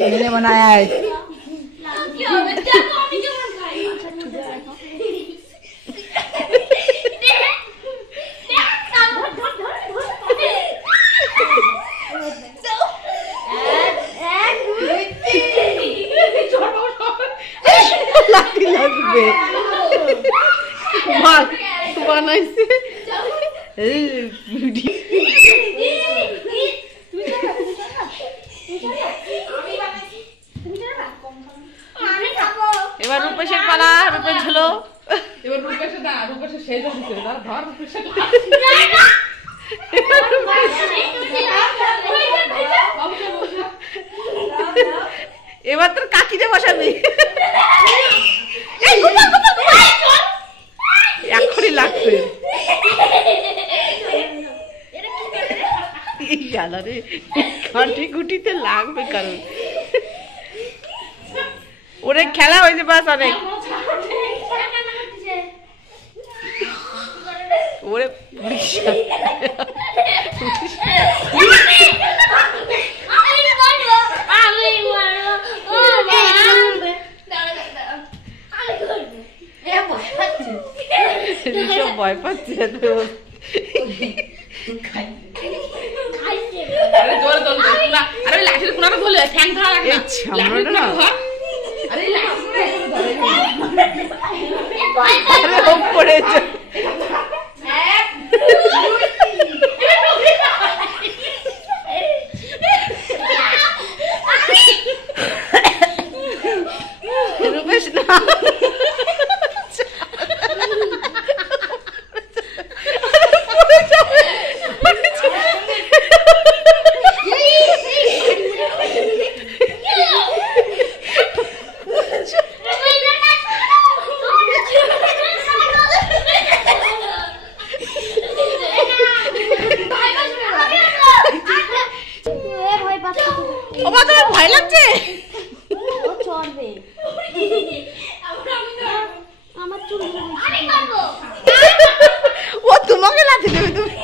मैंने बनाया है। এবার রূপেশের পালা, রূপেশ হলো। এবার রূপেশের না, রূপেশের সেই দিছে না, ধর রূপেশের। এবার তোর কাকিতে বসাবি। এখনই লাগছে রে, কাঠি কুটিতে লাগবে কারণ ওরে খেলা হয়েছে বাস অনেক। ওরে ভয় পাচ্ছে তো। রূপেশ না ভয় লাগছে। ও তোমাকে লাথি দেবে তুমি।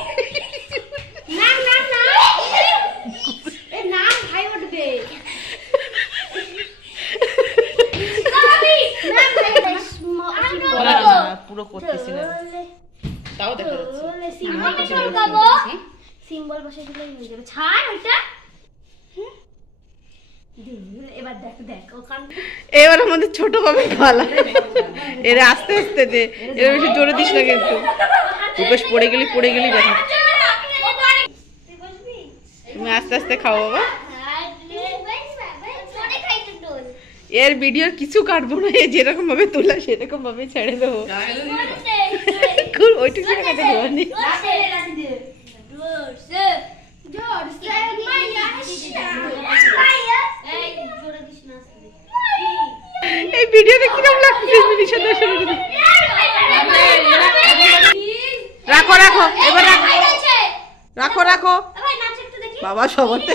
পুরো করতেছি না, তাও দেখা যাচ্ছে। সিম্বল বসে দিলেই হয়ে যাবে। ছাড় ওইটা। এবার আমাদের ছোট বাবু পালা। এরা আস্তে আস্তে দে, এরা বেশি জোরে দিস না কিন্তু। রূপেশ পড়ে গেলি দেখা। তুমি আস্তে আস্তে খাও বাবা। এর ভিডিওর কিছু কাটবো না, যেরকম ভাবে তোলা সেরকম ভাবে ছেড়ে দেবো। ওইটুকু কাটে দেবো নি। এই ভিডিওটা কিরকম লাগছে? রাখো রাখো, এবার রাখো রাখো। বাবা সবাতে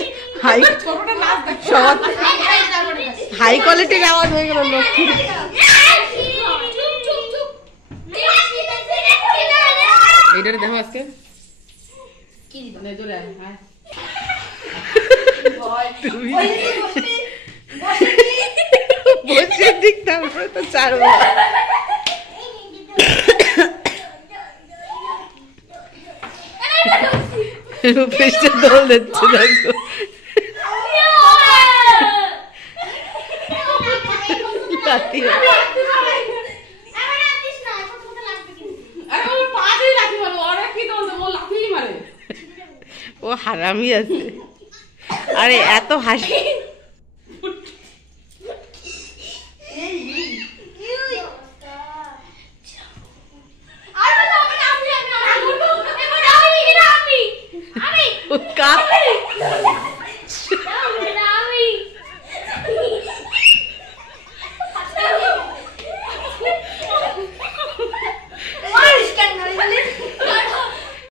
হাই কোয়ালিটির আওয়াজ হয়ে গেল। লক্ষ্মী এইটারে দেখো আজকে বসে দেখতাম তো চারবার। রূপেশটা দোল দিচ্ছে দেখো। ও হারামি আছে। আরে এত হাসি। কাপ